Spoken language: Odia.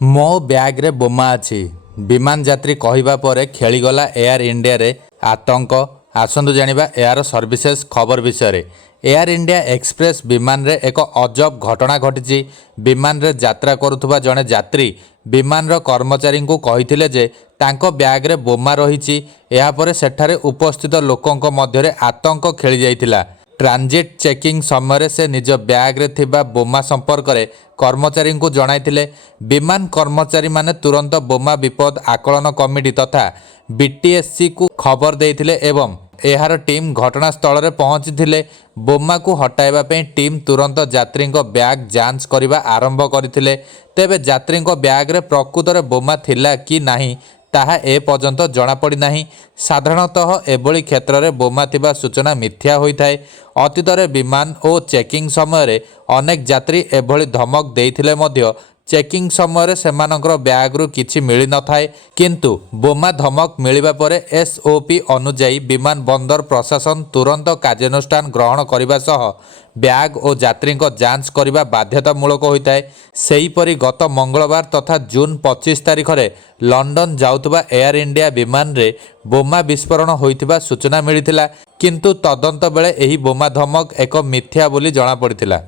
ମୋ ବ୍ୟାଗ୍ରେ ବୋମା ଅଛି। ବିମାନ ଯାତ୍ରୀ କହିବା ପରେ ଖେଳିଗଲା ଏୟାର ଇଣ୍ଡିଆରେ ଆତଙ୍କ। ଆସନ୍ତୁ ଜାଣିବା ଏୟାର ସର୍ଭିସେସ୍ ଖବର ବିଷୟରେ। ଏୟାର ଇଣ୍ଡିଆ ଏକ୍ସପ୍ରେସ୍ ବିମାନରେ ଏକ ଅଜବ ଘଟଣା ଘଟିଛି। ବିମାନରେ ଯାତ୍ରା କରୁଥିବା ଜଣେ ଯାତ୍ରୀ ବିମାନର କର୍ମଚାରୀଙ୍କୁ କହିଥିଲେ ଯେ ତାଙ୍କ ବ୍ୟାଗ୍ରେ ବୋମା ରହିଛି। ଏହାପରେ ସେଠାରେ ଉପସ୍ଥିତ ଲୋକଙ୍କ ମଧ୍ୟରେ ଆତଙ୍କ ଖେଳିଯାଇଥିଲା। ଟ୍ରାନଜିଟ୍ ଚେକିଂ ସମୟରେ ସେ ନିଜ ବ୍ୟାଗ୍ରେ ଥିବା ବୋମା ସମ୍ପର୍କରେ କର୍ମଚାରୀଙ୍କୁ ଜଣାଇଥିଲେ। ବିମାନ କର୍ମଚାରୀମାନେ ତୁରନ୍ତ ବୋମା ବିପଦ ଆକଳନ କମିଟି ତଥା ବିଟିଏସ୍ସିକୁ ଖବର ଦେଇଥିଲେ ଏବଂ ଏହାର ଟିମ୍ ଘଟଣାସ୍ଥଳରେ ପହଞ୍ଚିଥିଲେ। ବୋମାକୁ ହଟାଇବା ପାଇଁ ଟିମ୍ ତୁରନ୍ତ ଯାତ୍ରୀଙ୍କ ବ୍ୟାଗ୍ ଯାଞ୍ଚ କରିବା ଆରମ୍ଭ କରିଥିଲେ। ତେବେ ଯାତ୍ରୀଙ୍କ ବ୍ୟାଗ୍ରେ ପ୍ରକୃତରେ ବୋମା ଥିଲା କି ନାହିଁ ତାହା ଏପର୍ଯ୍ୟନ୍ତ ଜଣାପଡ଼ିନାହିଁ। ସାଧାରଣତଃ ଏଭଳି କ୍ଷେତ୍ରରେ ବୋମା ଥିବା ସୂଚନା ମିଥ୍ୟା ହୋଇଥାଏ। ଅତୀତରେ ବିମାନ ଓ ଚେକିଂ ସମୟରେ ଅନେକ ଯାତ୍ରୀ ଏଭଳି ଧମକ ଦେଇଥିଲେ ମଧ୍ୟ ଚେକିଂ ସମୟରେ ସେମାନଙ୍କର ବ୍ୟାଗ୍ରୁ କିଛି ମିଳିନଥାଏ। କିନ୍ତୁ ବୋମା ଧମକ ମିଳିବା ପରେ ଏସ୍ଓପି ଅନୁଯାୟୀ ବିମାନ ବନ୍ଦର ପ୍ରଶାସନ ତୁରନ୍ତ କାର୍ଯ୍ୟାନୁଷ୍ଠାନ ଗ୍ରହଣ କରିବା ସହ ବ୍ୟାଗ୍ ଓ ଯାତ୍ରୀଙ୍କ ଯାଞ୍ଚ କରିବା ବାଧ୍ୟତାମୂଳକ ହୋଇଥାଏ। ସେହିପରି ଗତ ମଙ୍ଗଳବାର ତଥା ଜୁନ୍ 25 ତାରିଖରେ ଲଣ୍ଡନ ଯାଉଥିବା ଏୟାର ଇଣ୍ଡିଆ ବିମାନରେ ବୋମା ବିସ୍ଫୋରଣ ହୋଇଥିବା ସୂଚନା ମିଳିଥିଲା। କିନ୍ତୁ ତଦନ୍ତ ବେଳେ ଏହି ବୋମା ଧମକ ଏକ ମିଥ୍ୟା ବୋଲି ଜଣାପଡ଼ିଥିଲା।